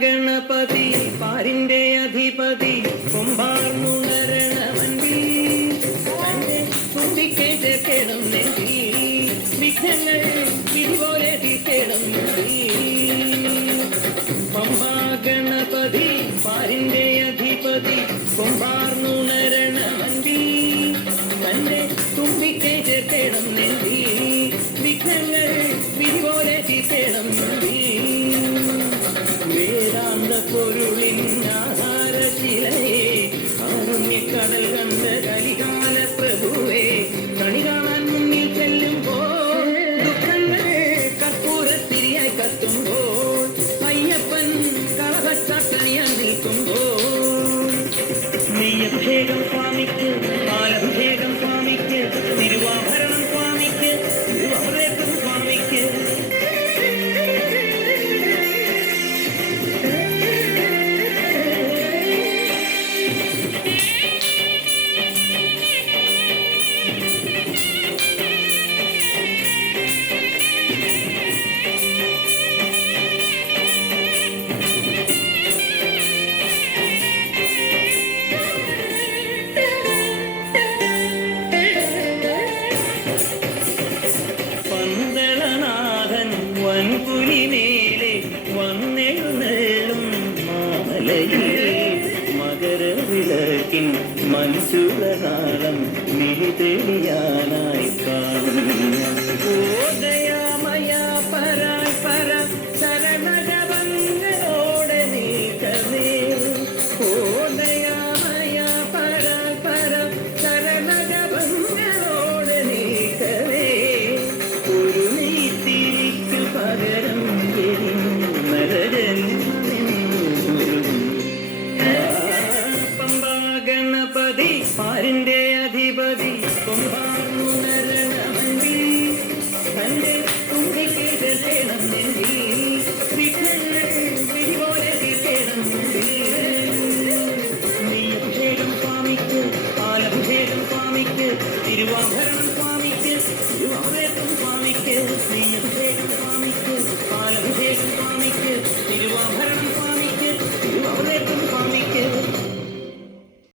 ഗണപതി പാരിന്റെ അധിപതി കുംഭാർന്നുണരണമന്തി തന്റെ തുമ്പിക്കേറ്റ് കേടും നെന്തി വിഘ്നങ്ങൾ വിധി പോലെ തീർക്കേടും പമ്പാ ഗണപതി പാരിന്റെ അധിപതി കുംഭാർന്നുണരണമന്തി തന്റെ തുമ്പിക്കേറ്റ് കേടും നെന്തി വിഘ്നങ്ങൾ വിധി പോലെ തീർക്കേടും വേദാന്ത പൊരുളിൻ ആധാരശിലയെ കാരുണ്യക്കടൽ കണ്ട കലികാല പ്രഭുവേ കണി കാണാൻ മുന്നിൽ ചെല്ലുമ്പോൾ ദുഃഖങ്ങൾ കർപ്പൂരത്തിരിയായി കത്തുമ്പോൾ അയ്യപ്പൻ കളഭച്ചാക്കണിയാൻ നിൽക്കുമ്പോൾ നെയ്യഭിഷേകം സ്വാമിക്ക് പാലഭിഷേകം സ്വാമിക്ക് തിരുവാഭരണം സ്വാമിക്ക് തിരുവാഭരണം സ്വാമിക്ക് വൻപുലിമേലെ വന്നെഴുന്നള്ളും മാമലയിലെ മകരവിളക്കിൻ മൻസുളനാളം മിഴിതെളിയാനായി കാണുന്നു ഓദയാമയ പരാൽ പര ശരണജപങ്ങളോടെ നീക്കമേ ഓദയാമയ പരാൽ പര ശരണജപങ്ങളോടെ നീക്കമേ ഒരു നീത്തിരിക്കു പകരം പമ്പാ ഗണപതി പാരിന്റെ അധിപതി കുംഭാർന്നുണരണമന്തി തന്റെ തുമ്പിക്കേറ്റ് കേടം നെന്തി വിഘ്നങ്ങൾ വിധി പോലെ തീർക്കേടം നെയ്യഭിഷേകം സ്വാമിക്ക് പാലഭിഷേകം സ്വാമിക്ക് തിരുവാഭരണം സ്വാമിക്ക് തിരുവാഭരണം സ്വാമിക്ക് നെയ്യഭിഷേകം സ്വാമിക്ക് പാലഭിഷേകം സ്വാമിക്ക് തിരുവാഭരണം